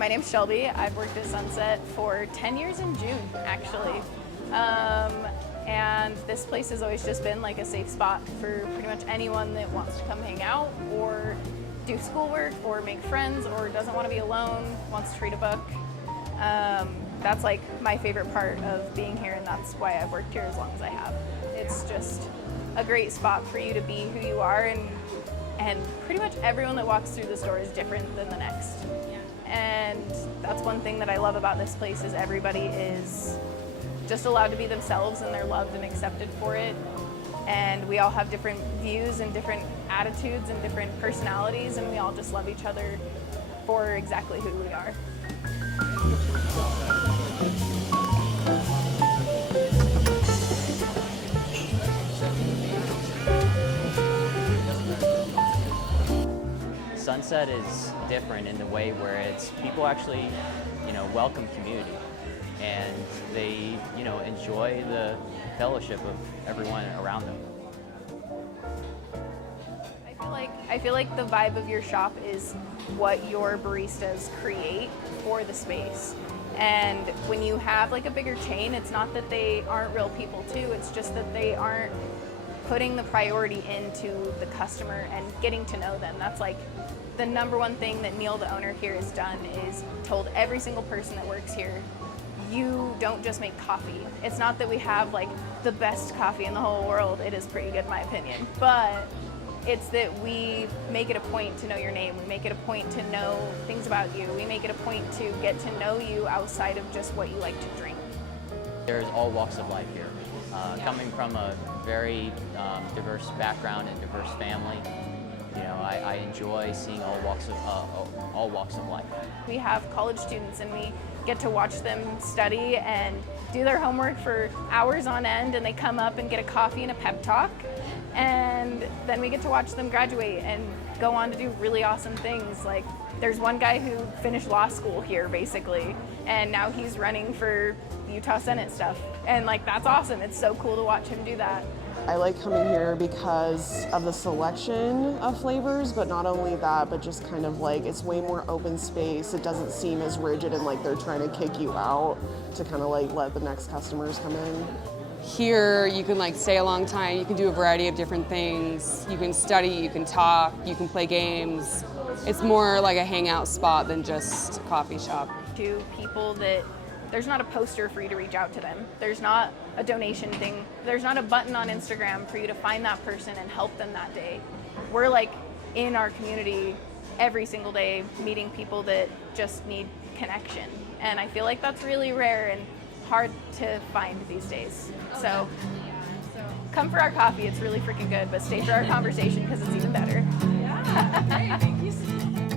My name's Shelby. I've worked at Sunset for 10 years in June, actually. And this place has always just been like a safe spot for pretty much anyone that wants to come hang out or do schoolwork or make friends or doesn't want to be alone, wants to read a book. That's like my favorite part of being here, and that's why I've worked here as long as I have. It's just a great spot for you to be who you are, and pretty much everyone that walks through this door is different than the next. And that's one thing that I love about this place is everybody is just allowed to be themselves, and they're loved and accepted for it. And we all have different views and different attitudes and different personalities, and we all just love each other for exactly who we are. Sunset is different in the way where it's people actually, welcome community, and they, enjoy the fellowship of everyone around them. I feel like the vibe of your shop is what your baristas create for the space. And when you have like a bigger chain, it's not that they aren't real people too, it's just that they aren't putting the priority into the customer and getting to know them. That's like the number one thing that Neil, the owner here, has done, is told every single person that works here, you don't just make coffee. It's not that we have like the best coffee in the whole world. It is pretty good in my opinion, but it's that we make it a point to know your name. We make it a point to know things about you. We make it a point to get to know you outside of just what you like to drink. There's all walks of life here. Coming from a very diverse background and diverse family, I enjoy seeing all walks of life. We have college students, and we get to watch them study and do their homework for hours on end, and they come up and get a coffee and a pep talk, and then we get to watch them graduate and go on to do really awesome things. Like, there's one guy who finished law school here basically, and now he's running for Utah Senate stuff, and like, that's awesome. It's so cool to watch him do that. I like coming here because of the selection of flavors, but not only that, but just kind of like it's way more open space. It doesn't seem as rigid and like they're trying to kick you out to kind of like let the next customers come in. Here you can like stay a long time, you can do a variety of different things. You can study, you can talk, you can play games. It's more like a hangout spot than just a coffee shop. To people that there's not a poster for you to reach out to them. There's not a donation thing. There's not a button on Instagram for you to find that person and help them that day. We're like in our community every single day meeting people that just need connection. And I feel like that's really rare and hard to find these days. So come for our coffee, it's really freaking good, but stay for our conversation because it's even better. Yeah, great, thank you so much.